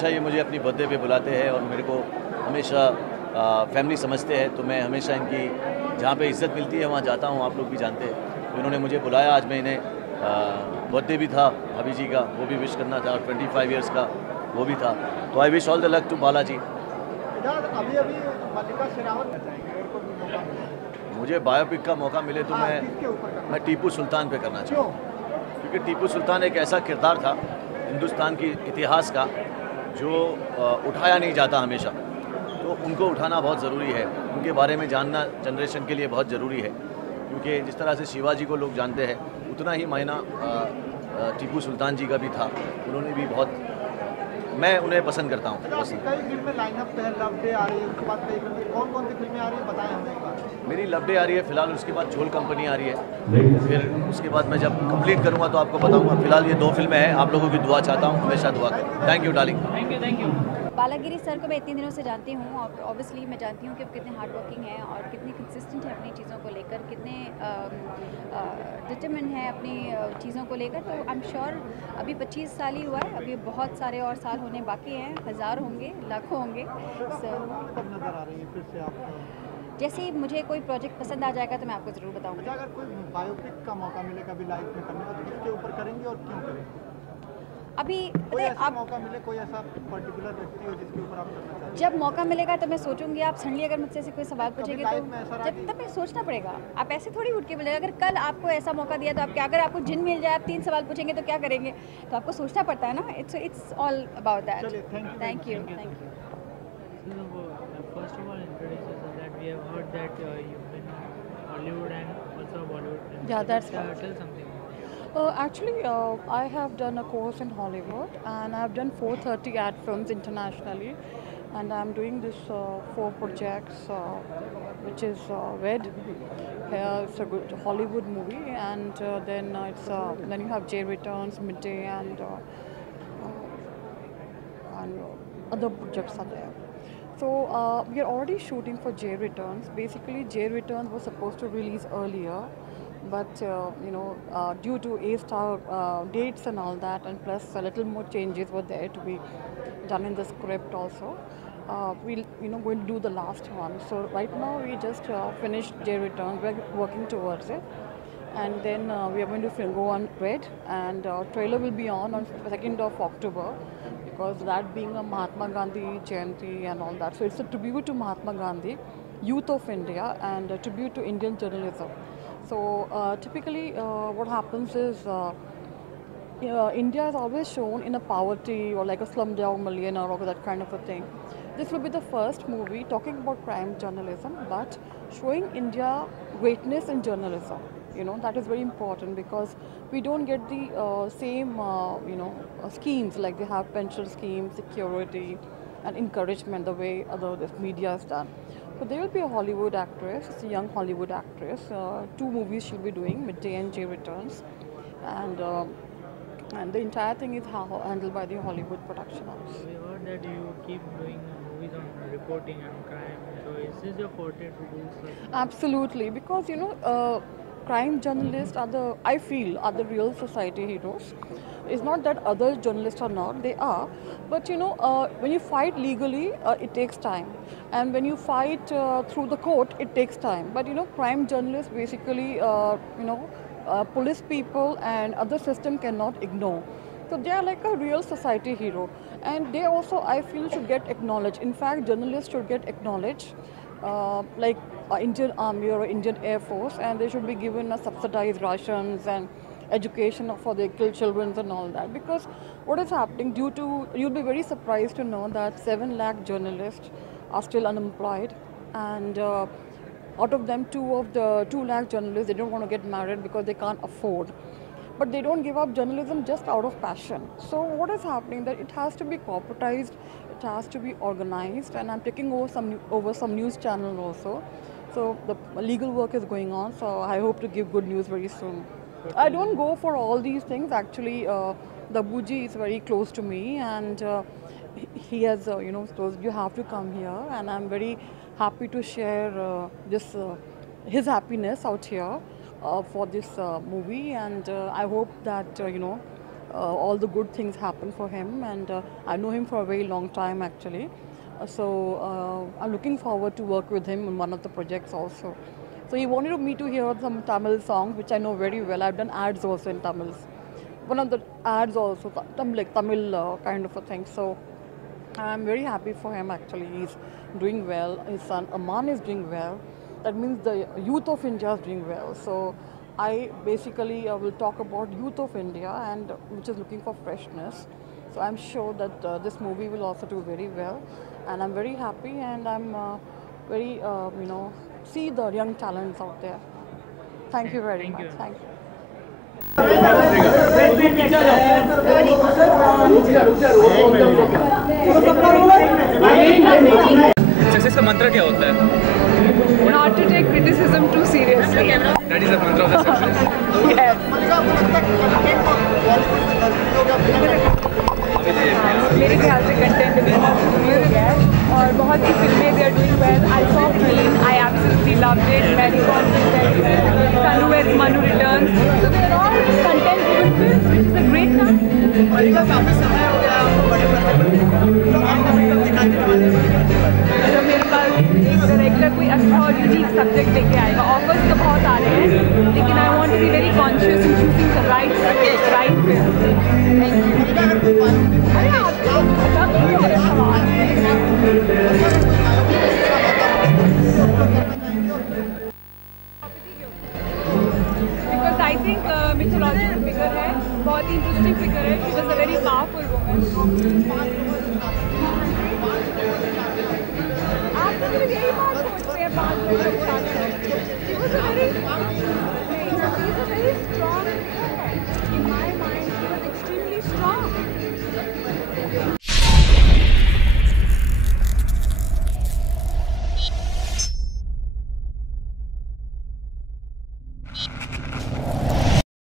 हमेशा ये मुझे अपनी बर्थडे पे बुलाते हैं और मेरे को हमेशा फैमिली समझते हैं, तो मैं हमेशा इनकी जहाँ पे इज़्ज़त मिलती है वहाँ जाता हूँ। आप लोग भी जानते हैं, तो इन्होंने मुझे बुलाया। आज मैं इन्हें बर्थडे भी था अभी जी का, वो भी विश करना था, और 25 इयर्स का वो भी था। तो I wish all the luck to Balaji. अभी अभी मल्लिका शेरावत जाएंगे, अगर कोई मौका मिले मुझे बायोपिक का मौका मिले तो किसके ऊपर करना? मैं टीपू सुल्तान पे करना चाहूँ, क्योंकि टीपू सुल्तान एक ऐसा किरदार था हिंदुस्तान की इतिहास का जो उठाया नहीं जाता हमेशा, तो उनको उठाना बहुत ज़रूरी है। उनके बारे में जानना जनरेशन के लिए बहुत ज़रूरी है, क्योंकि जिस तरह से शिवाजी को लोग जानते हैं उतना ही मायना टीपू सुल्तान जी का भी था। उन्होंने भी बहुत, मैं उन्हें पसंद करता हूँ। कई फिल्में लाइनअप पे है, लव डे आ रही है, उसके बाद कई फिल्में, कौन कौन सी फिल्में आ रही है बताएं हमें एक बार। मेरी लव डे आ रही है फिलहाल, उसके बाद झोल कंपनी आ रही है, फिर उसके बाद मैं जब कंप्लीट करूँगा तो आपको बताऊँगा। फिलहाल ये 2 फिल्में हैं। आप लोगों की दुआ चाहता हूँ, हमेशा दुआ करें। Thank you darling. Thank you. Balagiri sir को मैं इतने दिनों से जानती हूँ और ऑब्वियसली मैं जानती हूँ कि वो कितने हार्ड वर्किंग हैं और कितने कंसिस्टेंट हैं अपनी चीज़ों को लेकर, कितने डिटरमिन हैं अपनी चीज़ों को लेकर। तो आई एम श्योर अभी 25 साल ही हुआ है, अभी बहुत सारे और साल होने बाकी हैं, हज़ार होंगे, लाखों होंगे। कब नजर आ रही है फिर से आप? जैसे ही मुझे कोई प्रोजेक्ट पसंद आ जाएगा तो मैं आपको ज़रूर बताऊँगी। अच्छा, अगर कोई बायोपिक का मौका मिले कभी लाइफ में करने का, तो किसके ऊपर करेंगे और क्यों करेंगे? अभी कोई ऐसा आप मौका मिले, कोई ऐसा पर्टिकुलर व्यक्ति हो जिसके ऊपर आप करना चाहते हैं? जब मौका मिलेगा तो मैं सोचूंगी। आप सडनली अगर मुझसे ऐसे कोई सवाल पूछेंगे लाइफ में ऐसा तो रहा जब तब मैं सोचना पड़ेगा। आप ऐसे थोड़ी उठ के बोलेगा। अगर कल आपको ऐसा मौका दिया तो आप क्या, अगर आपको जिन मिल जाए, आप 3 सवाल पूछेंगे तो क्या करेंगे? तो आपको सोचना पड़ता है ना। It's all about that. चलिए, thank you. First of all, introduce yourself. That we have heard that you've been in Hollywood and also Bollywood films. Yeah, So that's just, right. tell something. Actually, I have done a course in Hollywood and I have done 430 ad films internationally. And I'm doing this 4 projects, which is Red. It's a good Hollywood movie, and then you have J Returns, Midday, and other projects are there. So we are already shooting for J Returns. Basically, J Returns was supposed to release earlier, but due to A-star dates and all that, and plus a little more changes were there to be done in the script also. We'll going to do the last one. So right now we just finished J Returns. We're working towards it, and then we are going to go on Red, and trailer will be on 2nd of October, because that being a Mahatma Gandhi Jayanti and all that. So it's a tribute to Mahatma Gandhi, youth of India, and a tribute to Indian journalism. So typically what happens is India is always shown in a poverty or like a slumdog millionaire or that kind of a thing. This will be the first movie talking about crime journalism, but showing India greatness in journalism. That is very important, because we don't get the same schemes like they have pension schemes, security, and encouragement the way this media is done. So there will be a Hollywood actress. It's a young Hollywood actress. 2 movies she'll be doing, Midday and J Returns, and the entire thing is handled by the Hollywood production house. We heard that you keep doing movies on reporting and crime. So is this your forte to do such? Absolutely, because crime journalists I feel, are the real society heroes. It's not that other journalists are not, they are. But when you fight legally, it takes time. And when you fight through the court, it takes time. But crime journalists basically, police people and other system cannot ignore. So they are like a real society hero. And they also, I feel, should get acknowledged. In fact, journalists should get acknowledged, like Indian Army or Indian Air Force, and they should be given subsidized rations and education for their children and all that. Because what is happening, you'll be very surprised to know that 7 lakh journalists are still unemployed, and out of them, 2 lakh journalists, they don't want to get married because they can't afford. But they don't give up journalism just out of passion. So what is happening, that it has to be corporatized, it has to be organized, and I'm taking over some news channel also. So the legal work is going on, so I hope to give good news very soon. I don't go for all these things. Actually, the Buji is very close to me, and he has, told you have to come here, and I'm very happy to share his happiness out here for this movie, and I hope that all the good things happen for him, and I know him for a very long time actually. I'm looking forward to work with him on one of the projects also. So he wanted me to hear some Tamil songs, which I know very well. I've done ads also in Tamil. One of the ads also, like Tamil kind of a thing. So I'm very happy for him actually. He's doing well. His son Aman is doing well. That means the youth of India is doing well. So I basically will talk about youth of India, and which is looking for freshness. So I'm sure that this movie will also do very well, and I'm very happy, and I'm very see the young talents out there. Thank you very much. Thank you. Success का मंत्र क्या होता है? Not to take criticism too seriously. That is the mantra of the success. Yes. मेरे ख्याल से content भी हो गया है और बहुत सी फिल्में they are doing well. I saw Queen, I absolutely loved it. Mary Kom did very well. Tanu weds Manu returns. So they are all content driven films, which is a great thing. Mallika, काफी समय हो गया आपको बड़े पर्दे पर तो आप कभी कब दिखाई देने वाले हैं? तो मेरे पास एक डायरेक्टर कोई अच्छा और यूनिक सब्जेक्ट लेके आएगा. ऑफर्स तो बहुत आ रहे हैं, लेकिन I want to be very conscious in choosing the right film. Thank you. अरे आपको पता नहीं है सवाल. Because I think mythological figure है, बहुत ही इंटरेस्टिंग फिगर है. She was a very powerful woman. आप तो सिर्फ यही बात सोचते हैं 5 मिनट